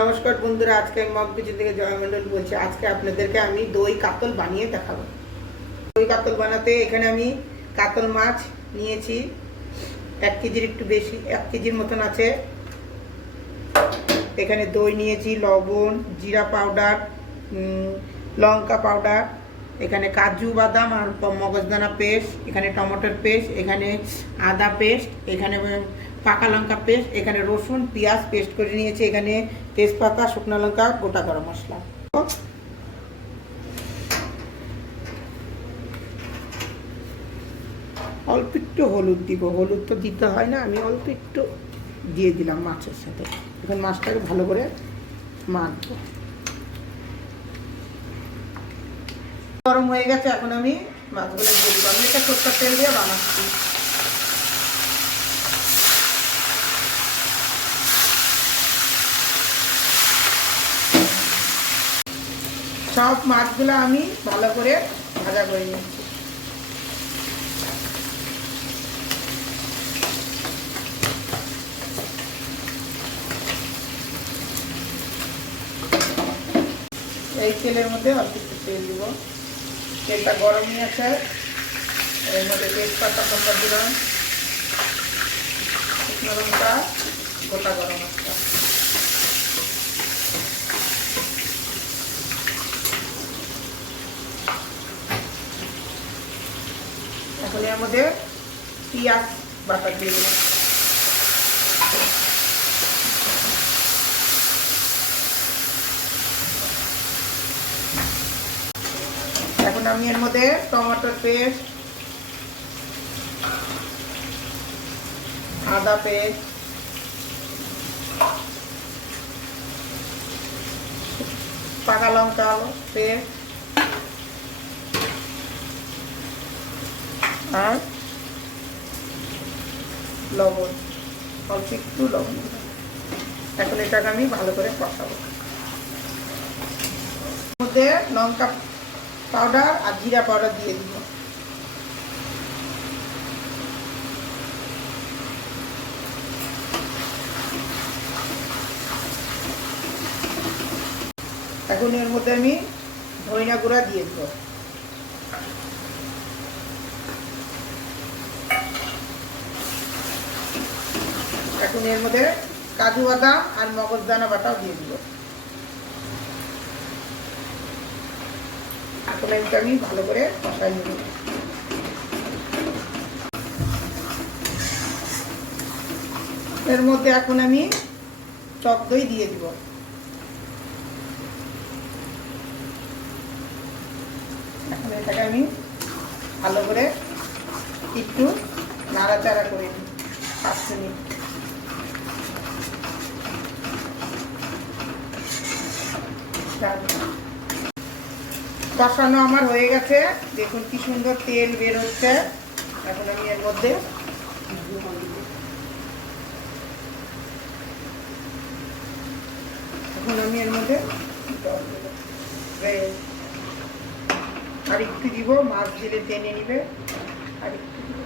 নমস্কার বন্ধুরা, আজকে আমি মগ কিচেন থেকে জয় মন্ডল বলছি। আজকে আপনাদেরকে আমি দই কাতল বানিয়ে দেখাবো। দই কাতল বানাতে এখানে আমি কাতল মাছ নিয়েছি 1 কেজির একটু বেশি, 1 কেজির মতন আছে। এখানে দই নিয়েছি, লবণ, জিরা পাউডার, লঙ্কা পাউডার, এখানে কাজু বাদাম আর মগজদানা পেস্ট, এখানে টমেটোর পেস্ট, এখানে আদা পেস্ট, এখানে পাকা লঙ্কা পেস্ট, এখানে রসুন পেঁয়াজ পেস্ট করে নিয়েছি, এখানে তেজপাতা, শুকনো লঙ্কা, গোটা গরম মশলা। অল্প একটু হলুদ দিব, হলুদ তো দিতে হয় না, আমি অল্প একটু দিয়ে দিলাম মাছের সাথে। এখন মাছটাকে ভালো করে মাখবো। গরম হয়ে গেছে, এখন আমি মাছগুলো দিয়ে দিব। আমি এটা সরষের তেল দিয়ে বানাচ্ছি। সব মাছগুলো আমি ভালো করে ভাজা করে নিচ্ছি। এই তেলের মধ্যে অল্প একটু তেল দিব। তেলটা গরম নিয়ে আছে, এর মধ্যে তেজপাতা ফোড়ন দিলাম, শুকনো লঙ্কা, গোটা গরম মশলা। এখন এর মধ্যে পেঁয়াজ বাটা দিয়ে দিলাম। এখন আমি এর মধ্যে টমেটোর পেস্ট, আদা পেস্ট, পাকা লঙ্কা পেস্ট আর লবণ, অল্প একটু লবণ। এখন এটাকে আমি ভালো করে কষাবো। মধ্যে লঙ্কা পাউডার আর জিরা পাউডার দিয়ে দিব। এখন এর মধ্যে আমি ধনিয়া গুঁড়া দিয়ে দিব। এখন এর মধ্যে কাজু বাদাম আর মগজদানা বাটাও দিয়ে দিব। এখন এটা আমি ভালো করে কষাই নেব। এর মধ্যে এখন আমি টক দই দিয়ে দিব। এখন এটাকে আমি ভালো করে একটু নাড়াচাড়া করে নিই 5 মিনিট। কষানো আমার হয়ে গেছে, দেখুন কি সুন্দর তেল বের হচ্ছে। এখন আমি এর মধ্যে আর একটু দিব, মাছ দিলে টেনে নিবে। আর একটু দিব।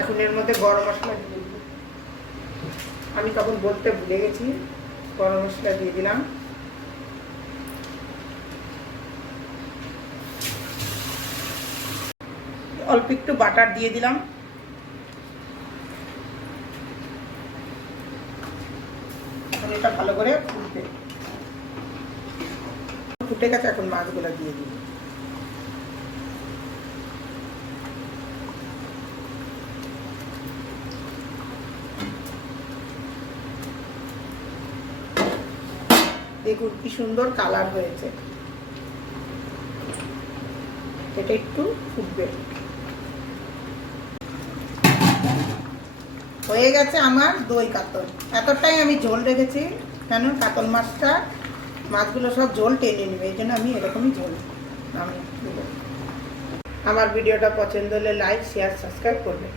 এখন এর মধ্যে গরম মশলা দিয়ে দিব। আমি তখন বলতে ভুলে গেছি, গরম মশলা দিয়ে দিলাম। অল্প একটু বাটার দিয়ে দিলাম। এখন এটা ভালো করে ফুটবে। ফুটে গেছে, এখন মাছগুলো দিয়ে দিব। দেখুন কি সুন্দর কালার হয়েছে। এটা একটু ফুটবে। হয়ে গেছে আমার দই কাতল। এতটাই আমি ঝোল রেখেছি, কেন কাতল মাছগুলো সব ঝোল টেনে নেবে, এই জন্য আমি এরকমই ঝোল আমি দেবো। আমার ভিডিওটা পছন্দ হলে লাইক, শেয়ার, সাবস্ক্রাইব করবে।